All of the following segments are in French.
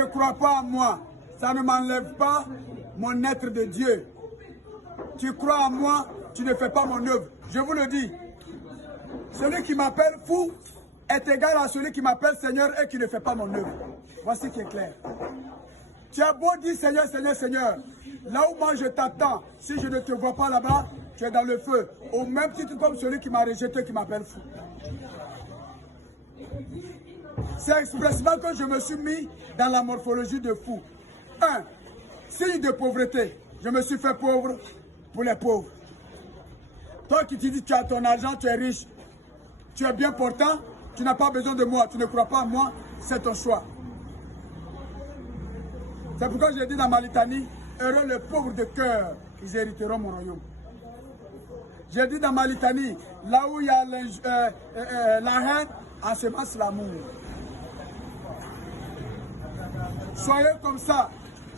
ne crois pas en moi, ça ne m'enlève pas mon être de Dieu. Tu crois en moi, tu ne fais pas mon œuvre. Je vous le dis. Celui qui m'appelle fou est égal à celui qui m'appelle Seigneur et qui ne fait pas mon œuvre. Voici qui est clair. Tu as beau dire Seigneur, Seigneur, Seigneur. Là où moi je t'attends, si je ne te vois pas là-bas, tu es dans le feu. Au même titre comme celui qui m'a rejeté, qui m'appelle fou. C'est expressement que je me suis mis dans la morphologie de fou. 1. Signe de pauvreté. Je me suis fait pauvre pour les pauvres. Toi qui te dis tu as ton argent, tu es riche, tu es bien portant, tu n'as pas besoin de moi, tu ne crois pas en moi, c'est ton choix. C'est pourquoi j'ai dit dans ma litanie, heureux les pauvres de cœur, ils hériteront mon royaume. J'ai dit dans ma litanie, là où il y a la haine, ensemence l'amour. Soyez comme ça,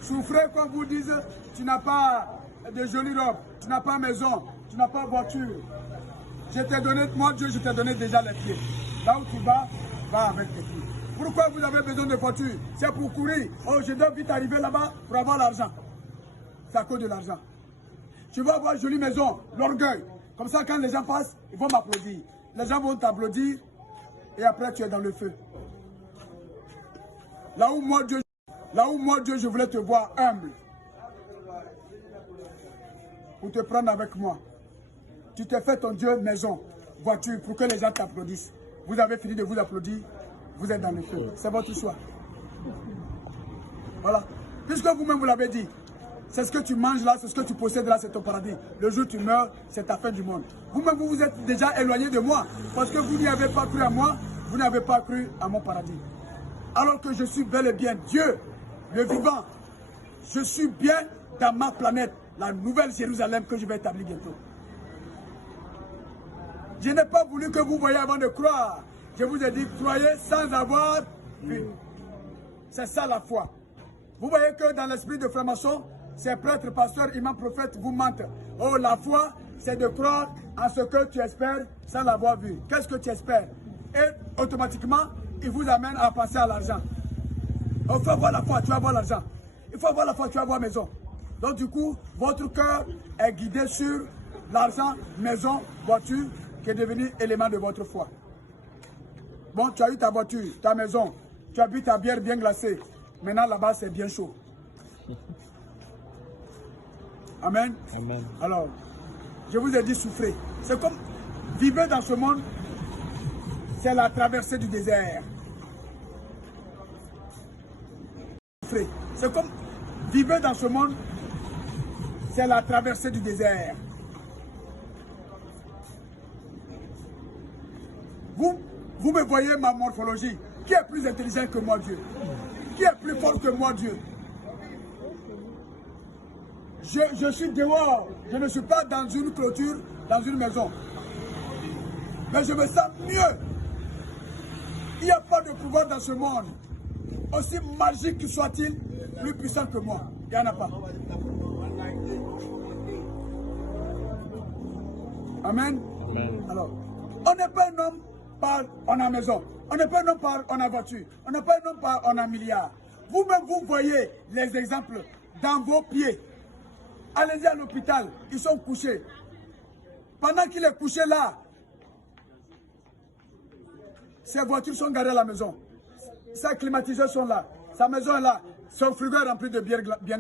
souffrez quand vous dites, tu n'as pas de jolies robes, tu n'as pas maison, tu n'as pas voiture. Je t'ai donné, moi Dieu, je t'ai donné déjà les pieds. Là où tu vas, va avec tes pieds. Pourquoi vous avez besoin de voiture? C'est pour courir. Oh, je dois vite arriver là-bas pour avoir l'argent. C'est à cause de l'argent. Tu vas avoir une jolie maison, l'orgueil. Comme ça, quand les gens passent, ils vont m'applaudir. Les gens vont t'applaudir et après tu es dans le feu. Là où moi Dieu, je voulais te voir humble. Pour te prendre avec moi. Tu t'es fait ton Dieu maison, voiture, pour que les gens t'applaudissent. Vous avez fini de vous applaudir, vous êtes dans le feu. C'est votre choix. Voilà. Puisque vous-même vous l'avez dit, c'est ce que tu manges là, c'est ce que tu possèdes là, c'est ton paradis. Le jour où tu meurs, c'est ta fin du monde. Vous-même, vous vous êtes déjà éloigné de moi, parce que vous n'y avez pas cru à moi, vous n'avez pas cru à mon paradis. Alors que je suis bel et bien Dieu, le vivant. Je suis bien dans ma planète, la nouvelle Jérusalem que je vais établir bientôt. Je n'ai pas voulu que vous voyiez avant de croire. Je vous ai dit, croyez sans avoir vu. C'est ça la foi. Vous voyez que dans l'esprit de franc-maçon, ces prêtres, pasteurs, imams, prophètes vous mentent. Oh, la foi, c'est de croire en ce que tu espères sans l'avoir vu. Qu'est-ce que tu espères? Et automatiquement, il vous amène à penser à l'argent. Il faut avoir la foi, tu vas avoir l'argent. Il faut avoir la foi, tu vas avoir maison. Donc du coup, votre cœur est guidé sur l'argent, maison, voiture, qui est devenu élément de votre foi. Bon, tu as eu ta voiture, ta maison, tu as bu ta bière bien glacée. Maintenant, là-bas, c'est bien chaud. Amen. Amen. Alors, je vous ai dit souffrez. C'est comme vivre dans ce monde, c'est la traversée du désert. Souffrez. C'est comme vivre dans ce monde, c'est la traversée du désert. Vous me voyez ma morphologie. Qui est plus intelligent que moi, Dieu? Qui est plus fort que moi, Dieu? Je suis dehors. Je ne suis pas dans une clôture, dans une maison. Mais je me sens mieux. Il n'y a pas de pouvoir dans ce monde, aussi magique que soit-il, plus puissant que moi. Il n'y en a pas. Amen. Amen. Alors, on n'est pas un homme par on a maison. On n'est pas un homme par on a voiture. On n'est pas un homme par on a milliard. Vous-même, vous voyez les exemples dans vos pieds. Allez-y à l'hôpital, ils sont couchés. Pendant qu'il est couché là, ses voitures sont garées à la maison. Ses climatiseurs sont là. Sa maison est là. Son frigo est rempli de bière bien